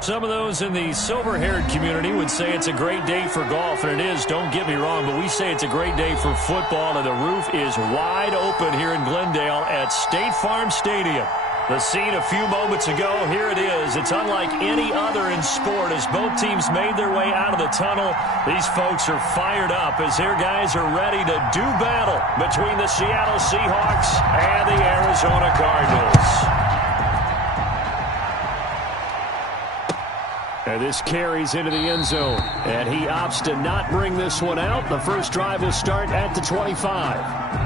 Some of those in the silver-haired community would say it's a great day for golf, and it is, don't get me wrong, but we say it's a great day for football, and the roof is wide open here in Glendale at State Farm Stadium. The scene a few moments ago, here it is. It's unlike any other in sport as both teams made their way out of the tunnel. These folks are fired up as their guys are ready to do battle between the Seattle Seahawks and the Arizona Cardinals. And this carries into the end zone, and he opts to not bring this one out. The first drive will start at the 25.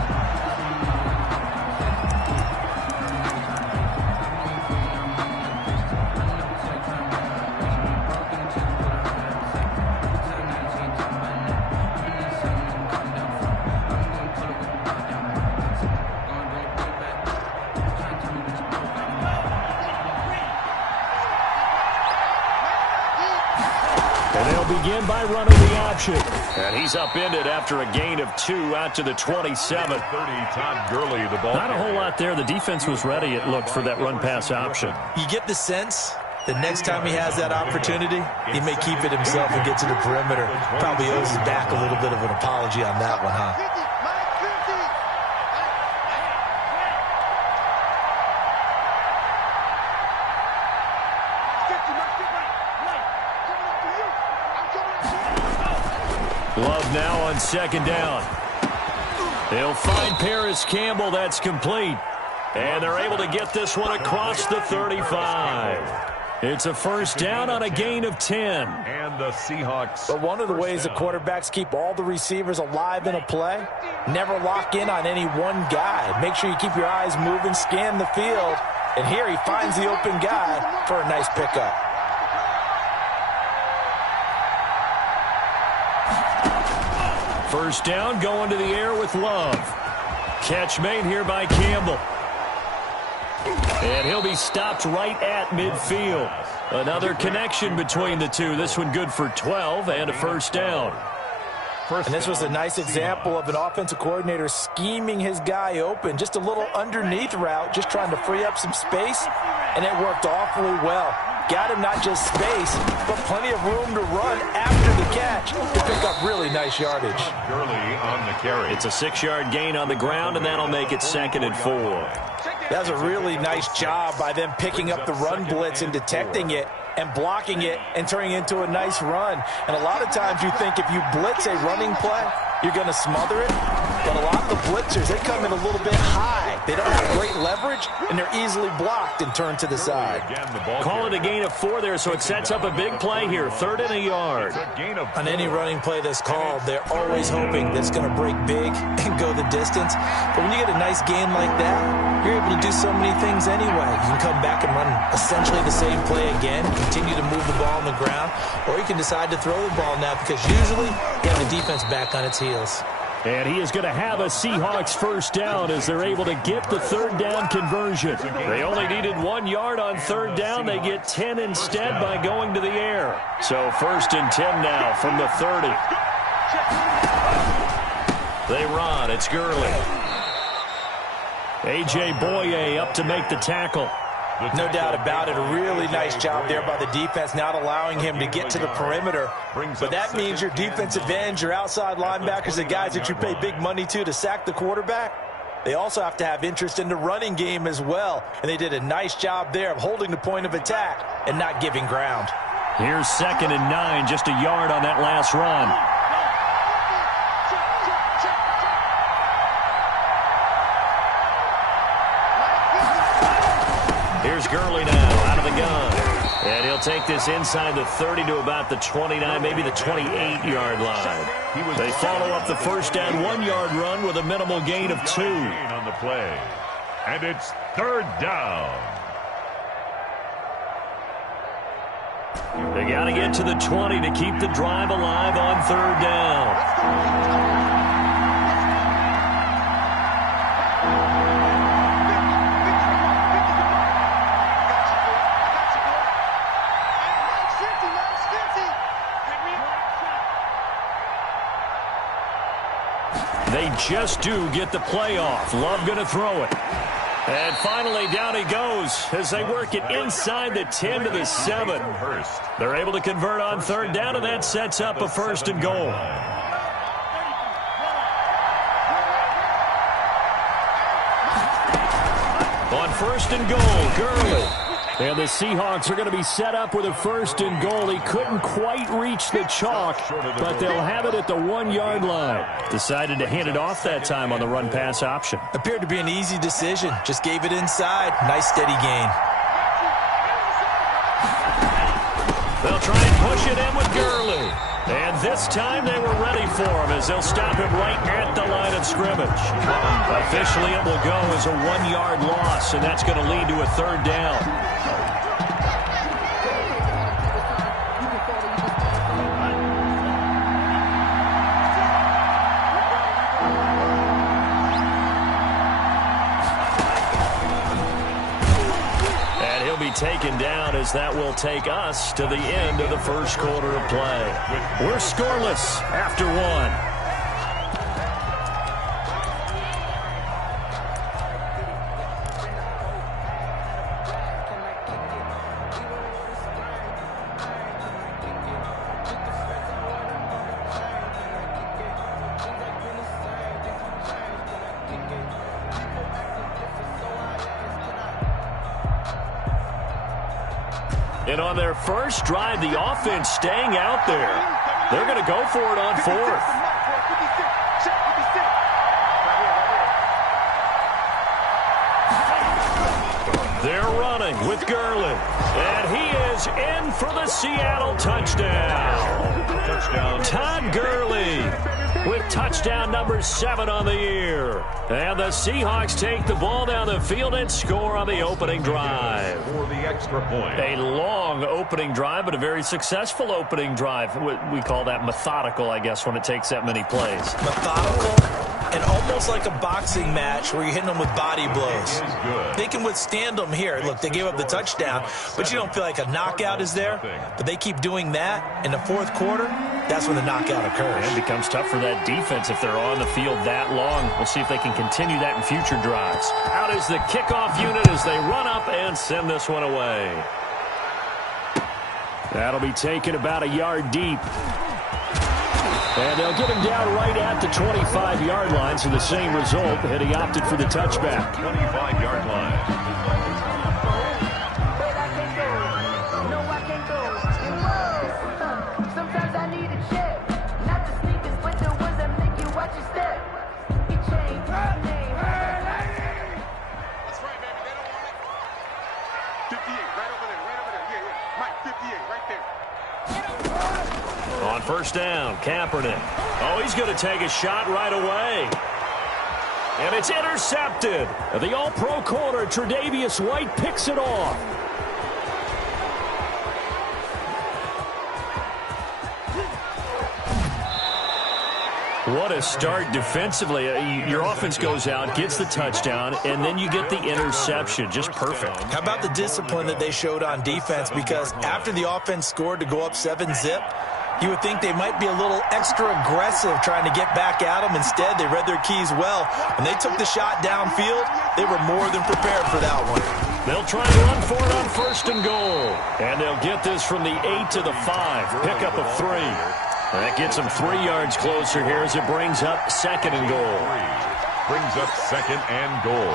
Begin by running the option. And he's upended after a gain of 2 out to the 27. 30, Todd Gurley, the ball. Not a whole lot there. The defense was ready, it looked, for that run-pass option. You get the sense that next time he has that opportunity, he may keep it himself and get to the perimeter. Probably owes his back a little bit of an apology on that one, huh? Love now on second down. They'll find Paris Campbell. That's complete. And they're able to get this one across the 35. It's a first down on a gain of 10. And the Seahawks. But one of the ways the quarterbacks keep all the receivers alive in a play, never lock in on any one guy. Make sure you keep your eyes moving, scan the field. And here he finds the open guy for a nice pickup. First down, going to the air with Love. Catch made here by Campbell. And he'll be stopped right at midfield. Another connection between the two. This one good for 12 and a first down. And this was a nice example of an offensive coordinator scheming his guy open. Just a little underneath route, just trying to free up some space, and it worked awfully well. Got him not just space, but plenty of room to run after the catch to pick up really nice yardage. Gurley on the carry. It's a 6-yard gain on the ground, and that'll make it 2nd and 4. That's a really nice job by them picking up the run blitz and detecting it and blocking it and turning it into a nice run. And a lot of times you think if you blitz a running play, you're going to smother it. But a lot of the blitzers, they come in a little bit high. They don't have great leverage, and they're easily blocked and turned to the side. Call it a gain of 4 there, so it sets up a big play here. 3rd and a yard. On any running play that's called, they're always hoping that it's going to break big and go the distance. But when you get a nice gain like that, you're able to do so many things anyway. You can come back and run essentially the same play again, continue to move the ball on the ground, or you can decide to throw the ball now because usually you have the defense back on its heels. And he is going to have a Seahawks first down as they're able to get the 3rd down conversion. They only needed 1 yard on 3rd down. They get 10 instead by going to the air. So 1st and 10 now from the 30. They run. It's Gurley. A.J. Boye up to make the tackle. No doubt about it. A really nice job there by the defense, not allowing him to get to the perimeter. But that means your defensive ends, your outside linebackers, the guys that you pay big money to sack the quarterback, they also have to have interest in the running game as well. And they did a nice job there of holding the point of attack and not giving ground. Here's 2nd and 9, just a yard on that last run. Here's Gurley now out of the gun. And he'll take this inside the 30 to about the 29, maybe the 28-yard line. They follow up the first down 1-yard run with a minimal gain of 2. On the play. And it's 3rd down. They got to get to the 20 to keep the drive alive on 3rd down. They just do get the play off. Love going to throw it. And finally, down he goes as they work it inside the 10 to the 7. They're able to convert on third down, and that sets up a 1st and goal. On 1st and goal, Gurley. And the Seahawks are going to be set up with a 1st and goal. He couldn't quite reach the chalk, but they'll have it at the 1-yard line. Decided to hand it off that time on the run-pass option. Appeared to be an easy decision. Just gave it inside. Nice steady gain. They'll try and push it in with Gurley. And this time they were ready for him as they'll stop him right at the line of scrimmage. Officially it will go as a 1-yard loss, and that's going to lead to a 3rd down. Taken down as that will take us to the end of the 1st quarter of play. We're scoreless after 1. And on their first drive, the offense staying out there. They're going to go for it on 4th. They're running with Gurley. And he is in for the Seattle touchdown. Todd Gurley with touchdown number 7 on the year. And the Seahawks take the ball down the field and score on the opening drive. For the extra point. A long opening drive, but a very successful opening drive. We call that methodical, I guess, when it takes that many plays. Methodical and almost like a boxing match where you're hitting them with body blows. They can withstand them here. Look, they gave up the touchdown, but you don't feel like a knockout is there. But they keep doing that in the 4th quarter. That's when the knockout occurs. It becomes tough for that defense if they're on the field that long. We'll see if they can continue that in future drives. Out is the kickoff unit as they run up and send this one away. That'll be taken about a yard deep. And they'll get him down right at the 25-yard line, so the same result, and he opted for the touchback. 25-yard line. On 1st down, Kaepernick. Oh, he's going to take a shot right away. And it's intercepted. The all-pro corner, Tre'Davious White, picks it off. What a start defensively. Your offense goes out, gets the touchdown, and then you get the interception. Just perfect. How about the discipline that they showed on defense? Because after the offense scored to go up 7-zip, you would think they might be a little extra aggressive trying to get back at them. Instead, they read their keys well. When they took the shot downfield, they were more than prepared for that one. They'll try and run for it on 1st and goal. And they'll get this from the 8 to the 5. Pickup of 3. That gets them 3 yards closer here as it brings up 2nd and goal. Brings up 2nd and goal.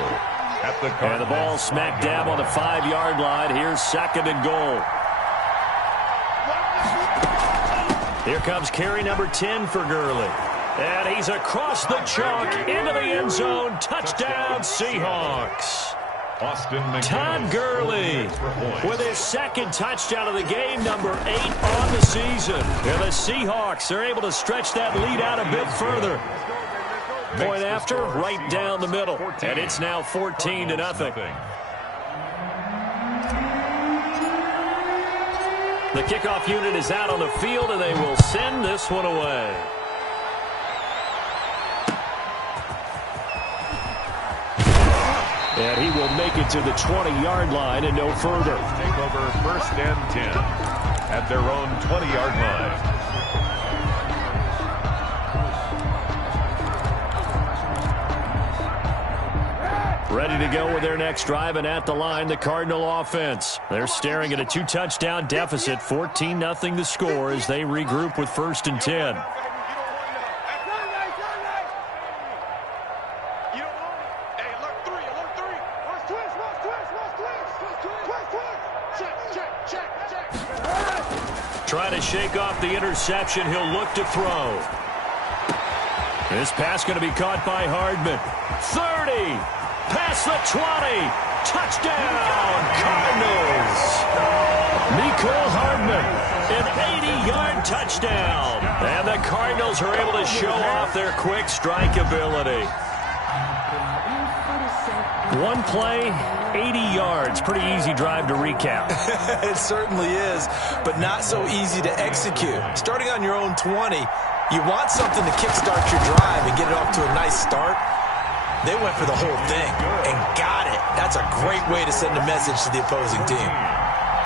And the ball smack dab on the 5-yard line. Here's 2nd and goal. Here comes carry number 10 for Gurley. And he's across the chalk into the end zone. Touchdown, Seahawks. Todd Gurley with his 2nd touchdown of the game, number 8 on the season. And the Seahawks are able to stretch that lead out a bit further. Point after, right down the middle. And it's now 14-0. The kickoff unit is out on the field, and they will send this one away. And he will make it to the 20-yard line and no further. Take over 1st and 10 at their own 20-yard line. Ready to go with their next drive, and at the line, the Cardinal offense. They're staring at a 2-touchdown deficit, 14-0 the score as they regroup with 1st and 10. Trying to shake off the interception. He'll look to throw. This pass going to be caught by Hardman. 30. Past the 20. Touchdown, Cardinals. Mecole Hardman, an 80-yard touchdown. And the Cardinals are able to show off their quick strike ability. One play, 80 yards. Pretty easy drive to recap. It certainly is, but not so easy to execute. Starting on your own 20, you want something to kickstart your drive and get it off to a nice start. They went for the whole thing and got it. That's a great way to send a message to the opposing team.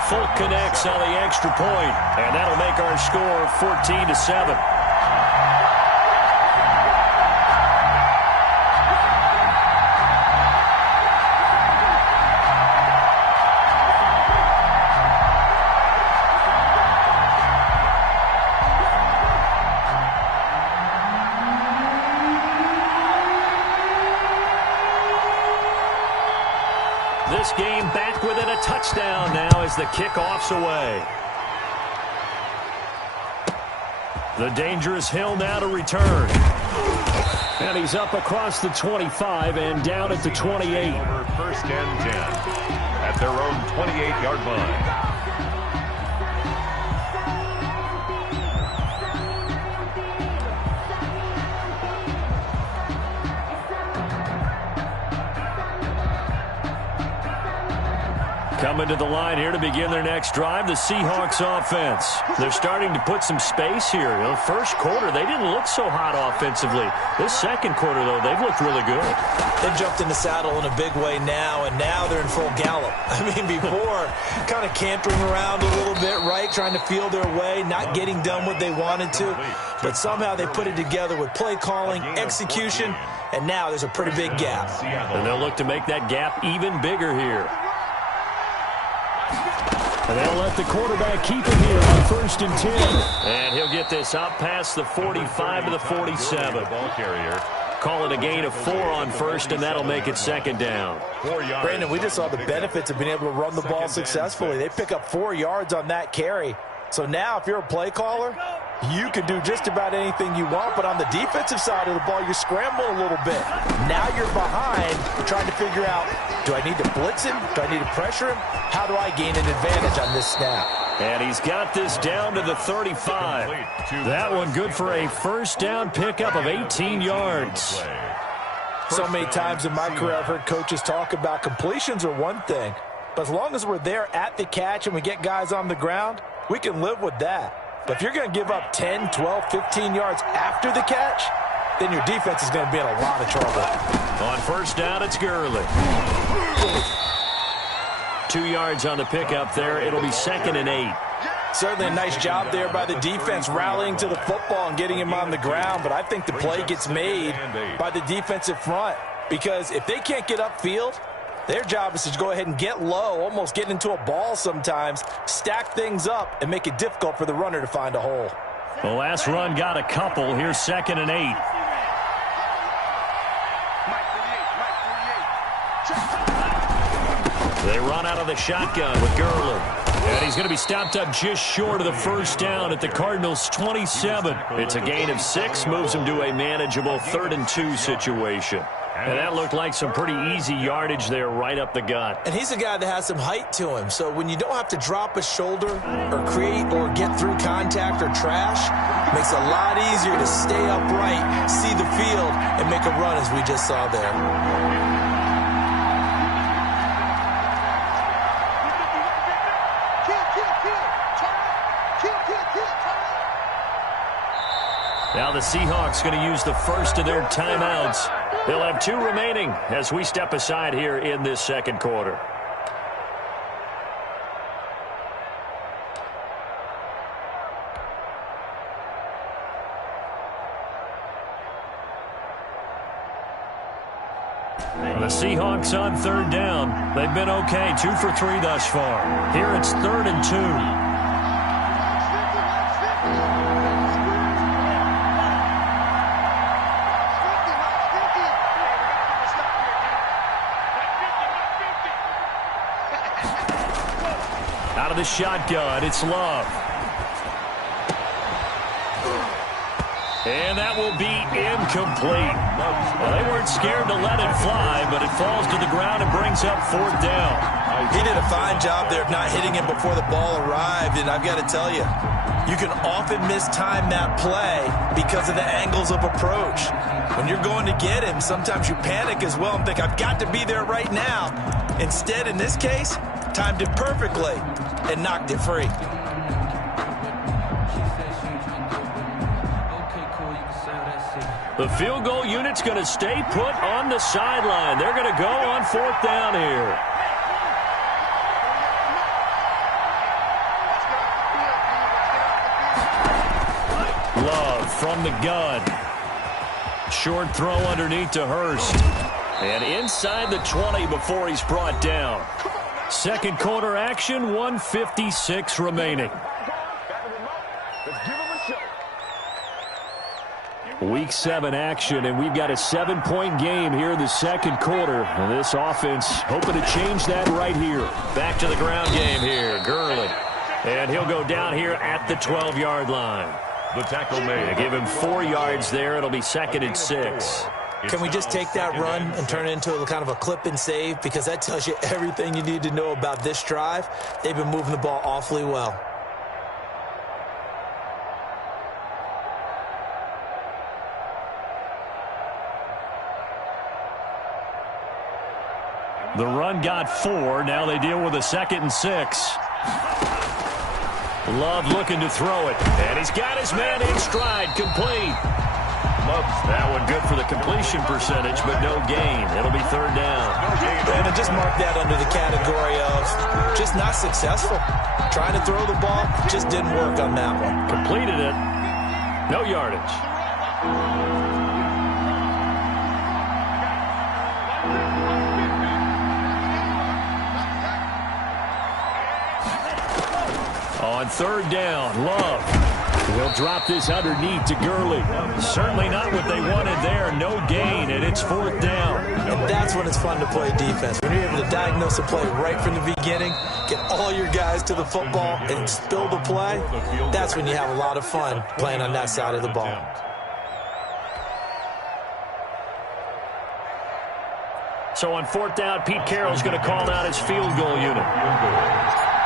Folk connects on the extra point, and that'll make our score 14-7. This game back within a touchdown now as the kickoff's away. The dangerous Hill now to return. And he's up across the 25 and down at the 28. 1st and 10 at their own 28-yard line. Coming to the line here to begin their next drive, the Seahawks offense. They're starting to put some space here. You know, first quarter, they didn't look so hot offensively. This second quarter, though, they've looked really good. They've jumped in the saddle in a big way now, and now they're in full gallop. I mean, before, kind of cantering around a little bit, right, trying to feel their way, not getting done what they wanted to. But somehow they put it together with play calling, execution, and now there's a pretty big gap. And they'll look to make that gap even bigger here. And they'll let the quarterback keep it here on 1st and 10. And he'll get this out past the 45 to the 47. Call it a gain of 4 on 1st, and that'll make it 2nd down. Brandon, we just saw the benefits of being able to run the ball successfully. They pick up 4 yards on that carry. So now if you're a play caller, you can do just about anything you want, but on the defensive side of the ball, you scramble a little bit. Now you're behind, trying to figure out, do I need to blitz him? Do I need to pressure him? How do I gain an advantage on this snap? And he's got this down to the 35. That one good for a 1st down pickup of 18 yards. So many times in my career, I've heard coaches talk about completions are one thing, but as long as we're there at the catch and we get guys on the ground, we can live with that. But if you're going to give up 10, 12, 15 yards after the catch, then your defense is going to be in a lot of trouble. On 1st down, it's Gurley. 2 yards on the pickup there. It'll be 2nd and 8. Certainly a nice job there by the defense rallying to the football and getting him on the ground, but I think the play gets made by the defensive front because if they can't get upfield, their job is to go ahead and get low, almost get into a ball sometimes, stack things up, and make it difficult for the runner to find a hole. The last run got a couple. Here's 2nd and 8. They run out of the shotgun with Gurley. And he's going to be stopped up just short of the 1st down at the Cardinals' 27. It's a gain of 6, moves him to a manageable 3rd and 2 situation. And that looked like some pretty easy yardage there right up the gut. And he's a guy that has some height to him. So when you don't have to drop a shoulder or create or get through contact or trash, it makes it a lot easier to stay upright, see the field, and make a run as we just saw there. Now the Seahawks going to use the first of their timeouts. They'll have 2 remaining as we step aside here in this second quarter. The Seahawks on third down. They've been okay, 2 for 3 thus far. Here it's 3rd and 2. Out of the shotgun, it's Love. And that will be incomplete. Well, they weren't scared to let it fly, but it falls to the ground and brings up 4th down. He did a fine job there of not hitting him before the ball arrived, and I've got to tell you, you can often mistime that play because of the angles of approach. When you're going to get him, sometimes you panic as well and think, I've got to be there right now. Instead, in this case, timed it perfectly and knocked it free. The field goal unit's going to stay put on the sideline. They're going to go on 4th down here. Love from the gun. Short throw underneath to Hurst. And inside the 20 before he's brought down. Second quarter action, 1:56 remaining. Week 7 action, and we've got a 7-point game here in the second quarter. And this offense hoping to change that right here. Back to the ground game here, Gurley. And he'll go down here at the 12-yard line. The tackle made. Give him 4 yards there. It'll be 2nd and 6. Can we just take that run and turn it into a kind of a clip and save? Because that tells you everything you need to know about this drive. They've been moving the ball awfully well. The run got 4. Now they deal with a 2nd and 6. Love looking to throw it. And he's got his man in stride. Complete. Loves that one good for the completion percentage, but no gain. It'll be 3rd down. And just mark that under the category of just not successful. Trying to throw the ball, just didn't work on that one. Completed it. No yardage. On 3rd down, Love. He'll drop this underneath to Gurley. Certainly not what they wanted there. No gain, and it's 4th down. And that's when it's fun to play defense. When you're able to diagnose a play right from the beginning, get all your guys to the football, and spill the play, that's when you have a lot of fun playing on that side of the ball. So on 4th down, Pete Carroll's going to call out his field goal unit.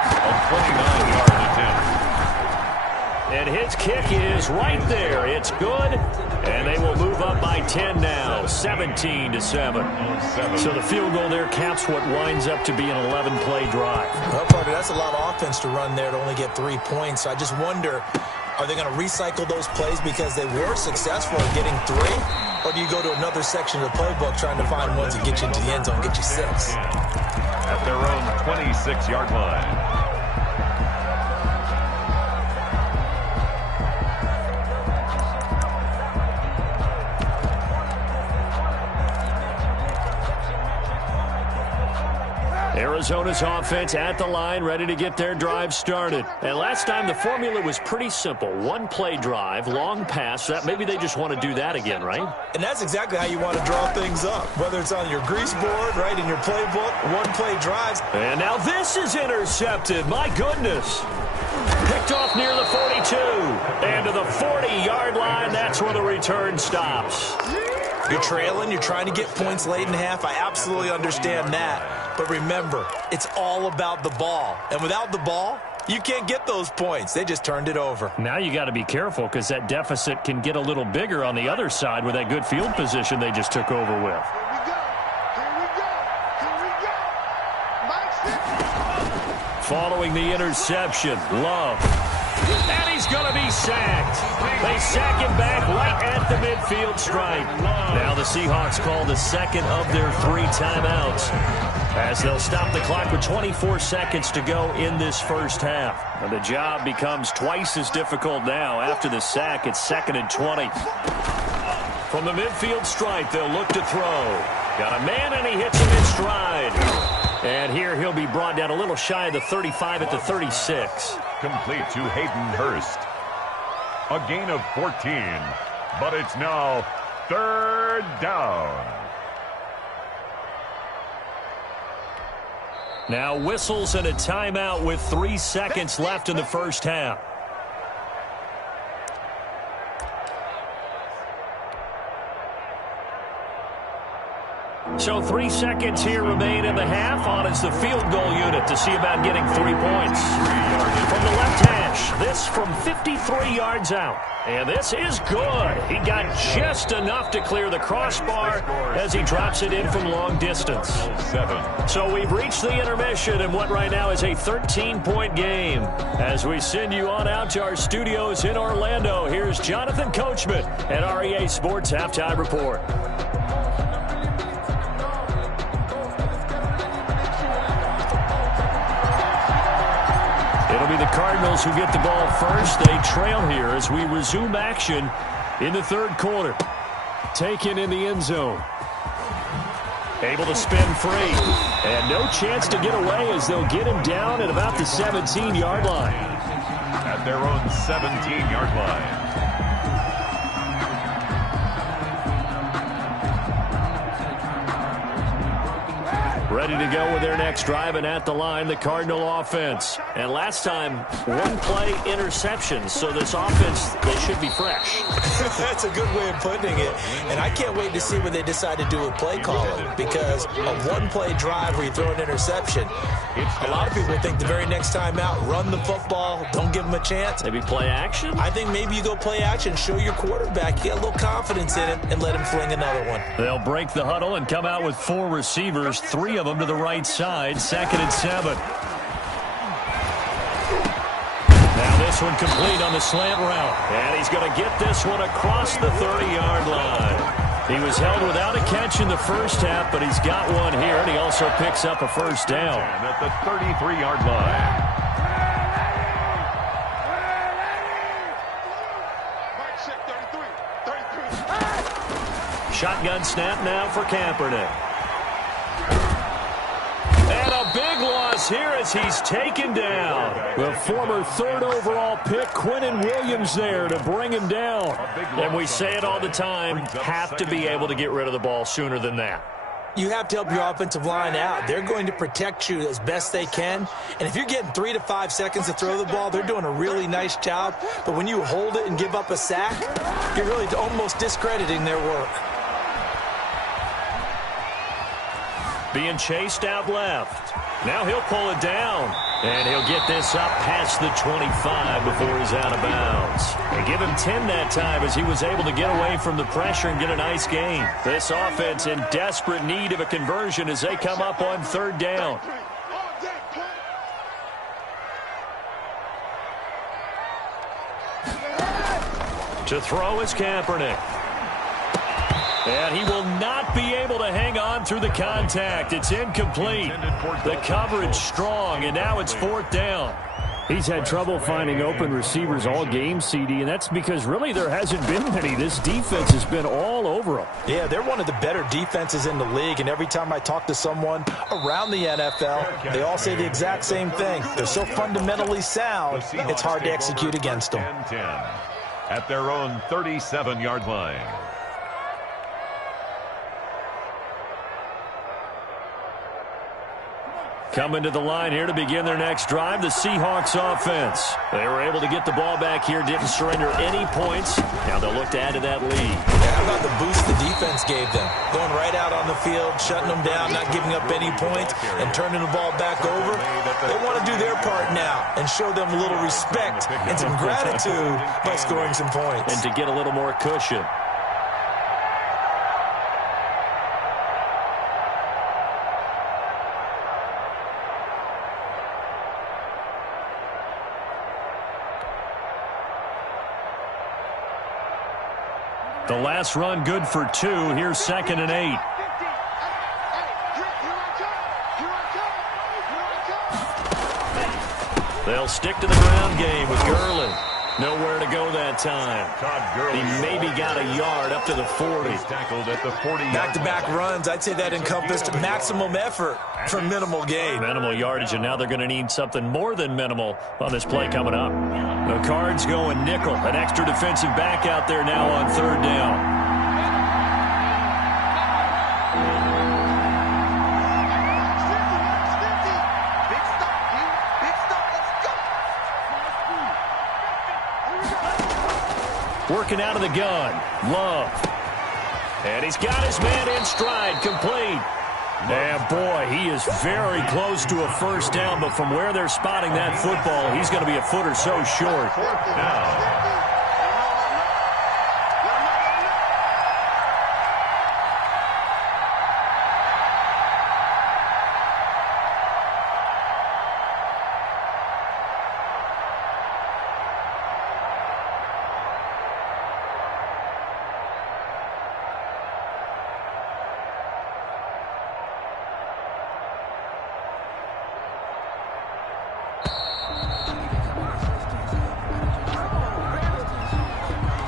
A 29-yard attempt. And his kick is right there. It's good. And they will move up by 10 now, 17-7. So the field goal there caps what winds up to be an 11-play drive. Well, partner, that's a lot of offense to run there to only get 3 points. So I just wonder, are they going to recycle those plays because they were successful in getting 3? Or do you go to another section of the playbook trying to find ones that get you into the end zone, get you 6? At their own 26-yard line. Arizona's offense at the line, ready to get their drive started. And last time the formula was pretty simple. 1-play drive, long pass. That maybe they just want to do that again, right? And that's exactly how you want to draw things up. Whether it's on your grease board, right, in your playbook, 1-play drives. And now this is intercepted. My goodness. Picked off near the 42. And to the 40-yard line, that's where the return stops. You're trailing. You're trying to get points late in half. I absolutely understand that. But remember, it's all about the ball. And without the ball, you can't get those points. They just turned it over. Now you got to be careful because that deficit can get a little bigger on the other side with that good field position they just took over with. Following the interception, Love. And he's going to be sacked. They sack him back right at the midfield stripe. Now the Seahawks call the second of their 3 timeouts as they'll stop the clock with 24 seconds to go in this first half. And the job becomes twice as difficult now. After the sack, it's 2nd and 20. From the midfield stripe, they'll look to throw. Got a man, and he hits him in stride. And here he'll be brought down a little shy of the 35 at the 36. Complete to Hayden Hurst. A gain of 14, but it's now 3rd down. Now whistles and a timeout with 3 seconds left in the first half. So 3 seconds here remain in the half. On is the field goal unit to see about getting 3 points. From the left hash, this from 53 yards out. And this is good. He got just enough to clear the crossbar as he drops it in from long distance. So we've reached the intermission in what right now is a 13-point game. As we send you on out to our studios in Orlando, here's Jonathan Coachman at REA Sports Halftime Report. It'll be the Cardinals who get the ball first. They trail here as we resume action in the 3rd quarter. Taken in the end zone. Able to spin free. And no chance to get away as they'll get him down at about the 17-yard line. At their own 17-yard line. Ready to go with their next drive, and at the line, the Cardinal offense. And last time, 1-play interceptions, so this offense, they should be fresh. That's a good way of putting it. And I can't wait to see what they decide to do with play calling, because a 1-play drive where you throw an interception, a lot of people think the very next time out, run the football, don't give them a chance. Maybe play action? I think maybe you go play action, show your quarterback, get a little confidence in him, and let him fling another one. They'll break the huddle and come out with 4 receivers, 3 of them to the right side, 2nd and 7. Now this one complete on the slant route. And he's going to get this one across the 30-yard line. He was held without a catch in the first half, but he's got one here, and he also picks up a first down. At the 33-yard line. Shotgun snap now for Kaepernick. And a big loss here as he's taken down. The former 3rd overall pick, Quinnen Williams, there to bring him down. And we say it all the time, have to be able to get rid of the ball sooner than that. You have to help your offensive line out. They're going to protect you as best they can. And if you're getting 3 to 5 seconds to throw the ball, they're doing a really nice job. But when you hold it and give up a sack, you're really almost discrediting their work. Being chased out left. Now he'll pull it down. And he'll get this up past the 25 before he's out of bounds. They give him 10 that time as he was able to get away from the pressure and get a nice gain. This offense in desperate need of a conversion as they come up on 3rd down. To throw is Kaepernick. And he will not be able to hang on through the contact. It's incomplete. The coverage strong, and now it's 4th down. He's had trouble finding open receivers all game, CD, and that's because really there hasn't been many. This defense has been all over them. Yeah, they're one of the better defenses in the league, and every time I talk to someone around the NFL, they all say the exact same thing. They're so fundamentally sound, it's hard to execute against them. 10 at their own 37-yard line. Coming to the line here to begin their next drive, the Seahawks offense. They were able to get the ball back here, didn't surrender any points. Now they'll look to add to that lead. How about the boost the defense gave them? Going right out on the field, shutting them down, not giving up any points, and turning the ball back over. They want to do their part now and show them a little respect and some gratitude by scoring some points. And to get a little more cushion. The last run good for 2. Here's 2nd and 8. They'll stick to the ground game with Gurley. Nowhere to go that time. He maybe got a yard up to the 40. Tackled at the 40. Back-to-back runs, I'd say that encompassed maximum effort for minimal gain. Minimal yardage, and now they're going to need something more than minimal on this play coming up. The Cards going nickel. An extra defensive back out there now on third down. Working out of the gun. Love. And he's got his man in stride. Complete. And boy, he is very close to a first down, but from where they're spotting that football, he's going to be a foot or so short. Now.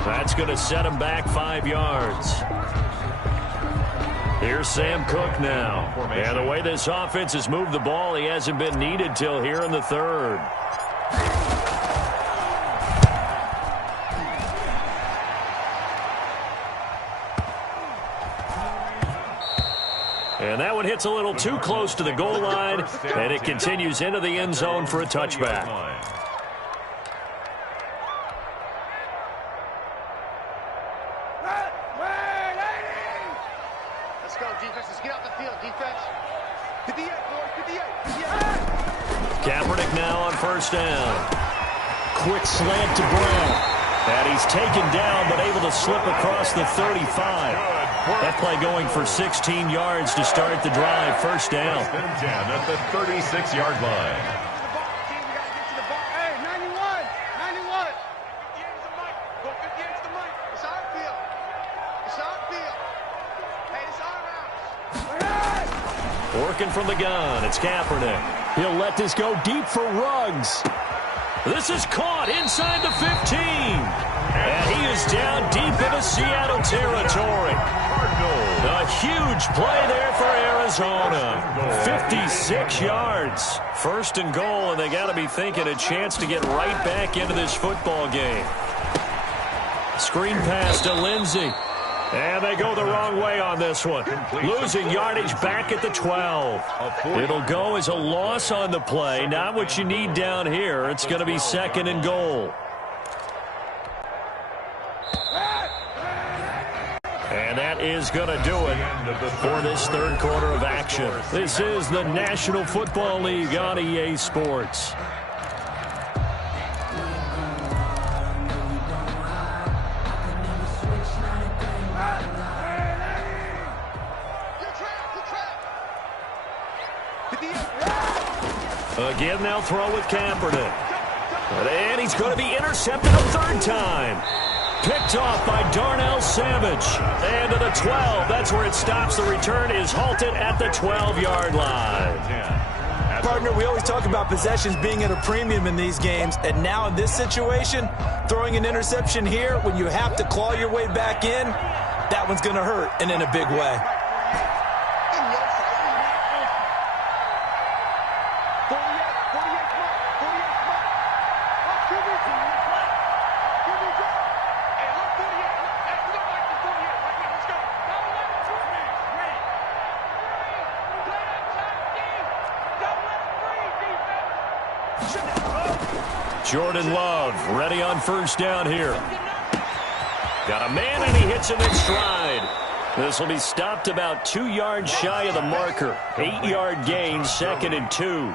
That's going to set him back 5 yards. Here's Sam Cook now. And the way this offense has moved the ball, he hasn't been needed till here in the third. And that one hits a little too close to the goal line, and it continues into the end zone for a touchback. Kaepernick now on first down. Quick slant to Brown. And he's taken down but able to slip across the 35. That play going for 16 yards to start the drive. First down. At the 36-yard line. Working from the gun, it's Kaepernick. He'll let this go deep for Ruggs. This is caught inside the 15. And he is down deep into Seattle territory. A huge play there for Arizona. 56 yards. First and goal, and they got to be thinking a chance to get right back into this football game. Screen pass to Lindsey. And they go the wrong way on this one. Losing yardage back at the 12. It'll go as a loss on the play. Not what you need down here. It's going to be second and goal. And that is going to do it for this third quarter of action. This is the National Football League on EA Sports. Again, they'll throw with Kaepernick. And he's going to be intercepted a third time. Picked off by Darnell Savage. And to the 12. That's where it stops. The return is halted at the 12-yard line. Partner, we always talk about possessions being at a premium in these games. And now in this situation, throwing an interception here when you have to claw your way back in, that one's going to hurt, and in a big way. Jordan Love ready on first down here. Got a man, and he hits him in stride. This will be stopped about 2 yards shy of the marker. 8-yard gain, second and 2.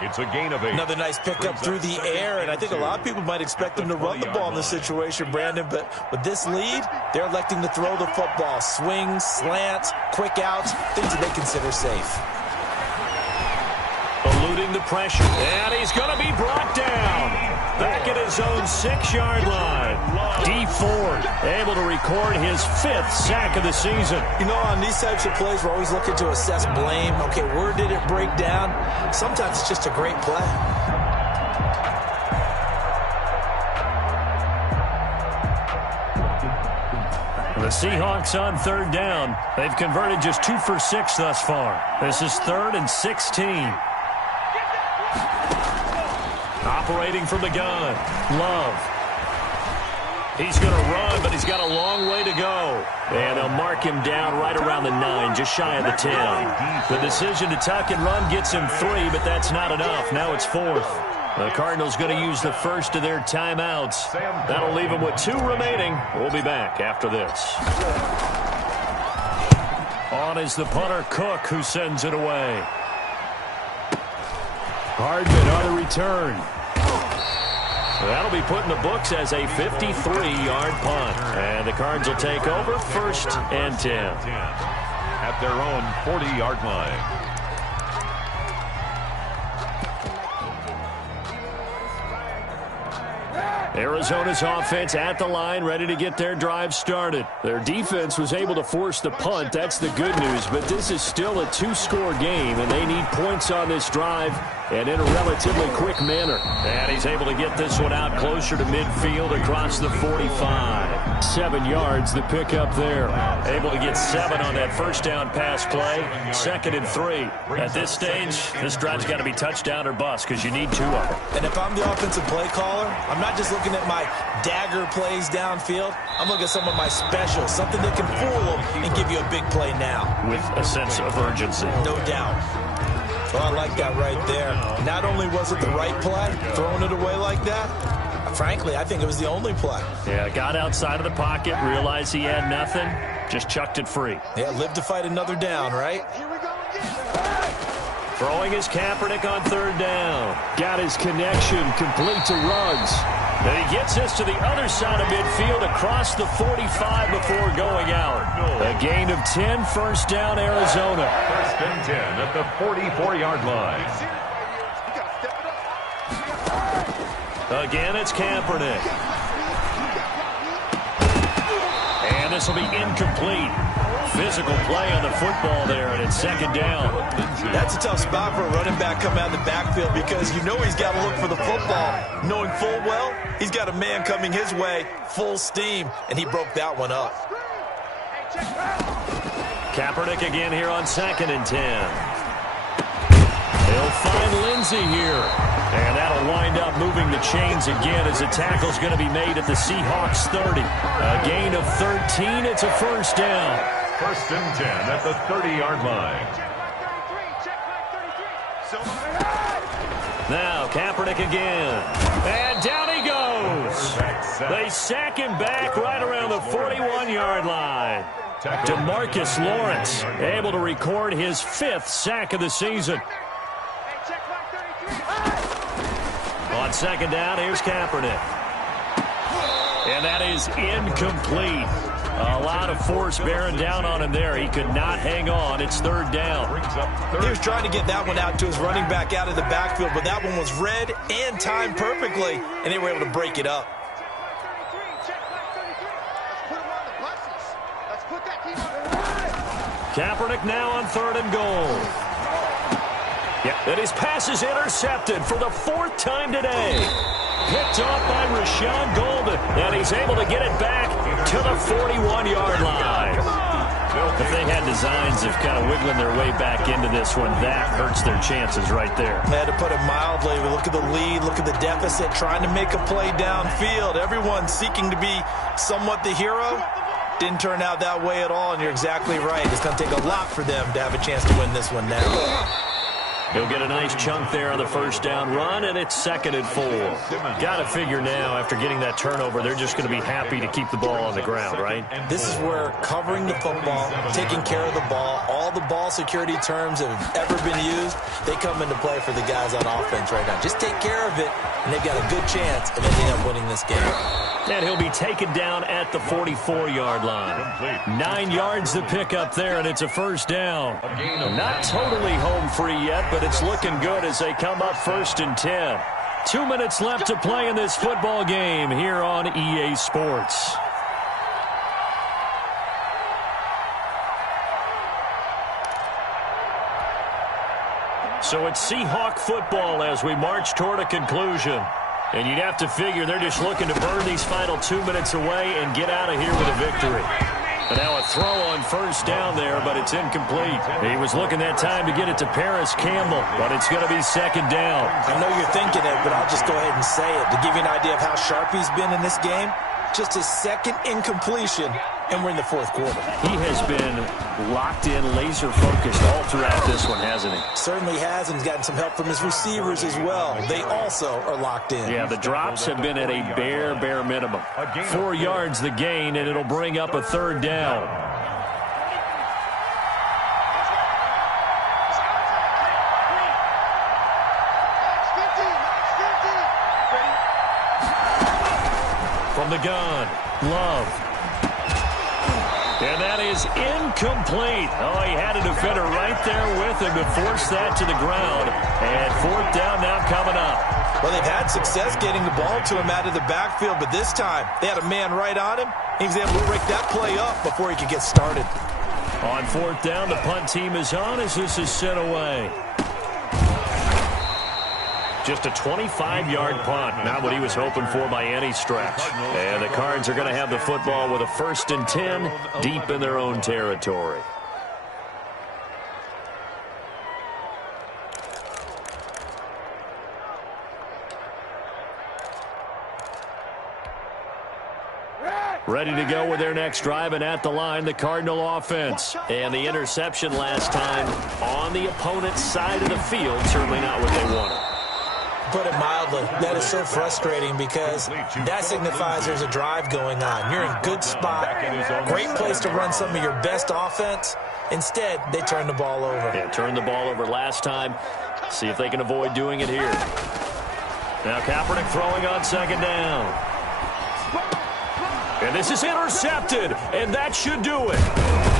It's a gain of 8. Another nice pickup through the air, and I think a lot of people might expect them to run the ball in this situation, Brandon, but with this lead, they're electing to throw the football. Swings, slants, quick outs, things that they consider safe. Eluding the pressure, and he's going to be brought down. Back at his own 6-yard line. D Ford able to record his 5th sack of the season. You know, on these types of plays, we're always looking to assess blame. Okay, where did it break down? Sometimes it's just a great play. The Seahawks on third down. They've converted just 2 for 6 thus far. This is 3rd and 16. Operating from the gun. Love. He's going to run, but he's got a long way to go. And they'll mark him down right around the 9, just shy of the 10. The decision to tuck and run gets him 3, but that's not enough. Now it's 4th. The Cardinals going to use the first of their timeouts. That'll leave them with 2 remaining. We'll be back after this. On is the punter, Cook, who sends it away. Hardman on the return. That'll be put in the books as a 53-yard punt. And the Cards will take over 1st and 10. At their own 40-yard line. Arizona's offense at the line, ready to get their drive started. Their defense was able to force the punt. That's the good news, but this is still a 2-score game, and they need points on this drive and in a relatively quick manner. And he's able to get this one out closer to midfield across the 45. 7 yards, the pickup there. Able to get 7 on that first down pass play. 2nd and 3. At this stage, this drive's got to be touchdown or bust because you need 2 of them. And if I'm the offensive play caller, I'm not just looking at my dagger plays downfield. I'm looking at some of my specials, something that can fool them and give you a big play now. With a sense of urgency. No doubt. Well, I like that right there. Not only was it the right play, throwing it away like that, frankly, I think it was the only play. Yeah, got outside of the pocket, realized he had nothing, just chucked it free. Yeah, live to fight another down, right? Throwing his Kaepernick on 3rd down. Got his connection complete to Ruggs. And he gets this to the other side of midfield across the 45 before going out. A gain of 10, 1st down, Arizona. 1st and 10 at the 44-yard line. Again, it's Kaepernick. And this will be incomplete. Physical play on the football there, and it's 2nd down. That's a tough spot for a running back coming out of the backfield because you know he's got to look for the football, knowing full well he's got a man coming his way, full steam, and he broke that one up. Kaepernick again here on 2nd and 10. They'll find Lindsey here. And that'll wind up moving the chains again as a tackle's going to be made at the Seahawks 30. A gain of 13. It's a 1st down. 1st and 10 at the 30-yard line. Now Kaepernick again. And down he goes. They sack him back right around the 41-yard line. DeMarcus Lawrence able to record his 5th sack of the season. On 2nd down, here's Kaepernick. And that is incomplete. A lot of force bearing down on him there. He could not hang on. It's 3rd down. He was trying to get that one out to his running back out of the backfield, but that one was read and timed perfectly, and they were able to break it up. Kaepernick now on 3rd and goal. And his pass is intercepted for the 4th time today. Picked off by Rashawn Golden, and he's able to get it back to the 41-yard line. If they had designs of kind of wiggling their way back into this one, that hurts their chances right there. They had to put it mildly. Look at the lead, look at the deficit, trying to make a play downfield. Everyone seeking to be somewhat the hero. Didn't turn out that way at all, and you're exactly right. It's going to take a lot for them to have a chance to win this one now. He'll get a nice chunk there on the 1st down run, and it's 2nd and 4. Got to figure now, after getting that turnover, they're just going to be happy to keep the ball on the ground, right? This is where covering the football, taking care of the ball, all the ball security terms that have ever been used, they come into play for the guys on offense right now. Just take care of it, and they've got a good chance of ending up winning this game. And he'll be taken down at the 44-yard line. 9 yards to pick up there, and it's a 1st down. Not totally home free yet, but it's looking good as they come up 1st and 10. 2 minutes left to play in this football game here on EA Sports. So it's Seahawk football as we march toward a conclusion. And you'd have to figure they're just looking to burn these final 2 minutes away and get out of here with a victory. And now a throw on first down there, but it's incomplete. He was looking that time to get it to Paris Campbell, but it's going to be second down. I know you're thinking it, but I'll just go ahead and say it. To give you an idea of how sharp he's been in this game, just his second incompletion, and we're in the fourth quarter. He has been locked in, laser-focused all throughout this one, hasn't he? Certainly has, and he's gotten some help from his receivers as well. They also are locked in. Yeah, the drops have been at a bare minimum. 4 yards the gain, and it'll bring up a third down. From the gun, Love. And that is incomplete. Oh, he had a defender right there with him to force that to the ground. And fourth down now coming up. Well, they've had success getting the ball to him out of the backfield, but this time they had a man right on him. He was able to break that play up before he could get started. On fourth down, the punt team is on as this is sent away. Just a 25-yard punt, not what he was hoping for by any stretch. And the Cards are going to have the football with a 1st and 10 deep in their own territory. Ready to go with their next drive, and at the line, the Cardinal offense. And the interception last time on the opponent's side of the field, certainly not what they wanted. Put it mildly, that is so frustrating because that signifies there's a drive going on. You're in a good spot, great place to run some of your best offense. Instead, they turn the ball over. Yeah, turned the ball over last time. See if they can avoid doing it here. Now Kaepernick throwing on second down. And this is intercepted, and that should do it.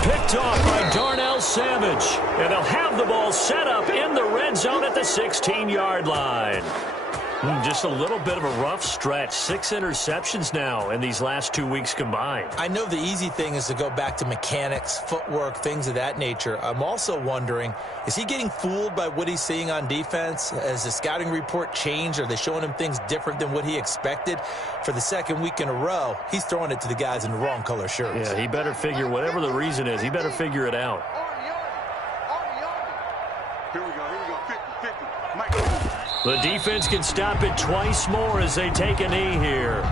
Picked off by Darnell Savage. And they'll have the ball set up in the red zone at the 16-yard line. Just a little bit of a rough stretch. 6 interceptions now in these last 2 weeks combined. I know the easy thing is to go back to mechanics, footwork, things of that nature. I'm also wondering, is he getting fooled by what he's seeing on defense? Has the scouting report changed? Are they showing him things different than what he expected? For the second week in a row, he's throwing it to the guys in the wrong color shirts. Yeah, he better figure, whatever the reason is, he better figure it out. Here we go, 50-50. The defense can stop it twice more as they take a knee here.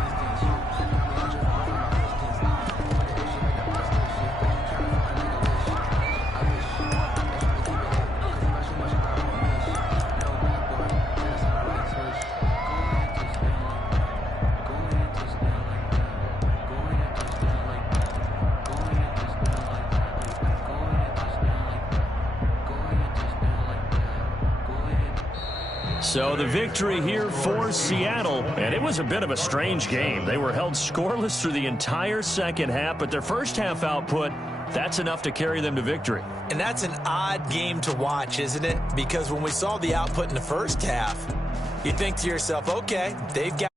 So the victory here for Seattle, and it was a bit of a strange game. They were held scoreless through the entire second half, but their first half output, that's enough to carry them to victory. And that's an odd game to watch, isn't it? Because when we saw the output in the first half, you think to yourself, okay, they've got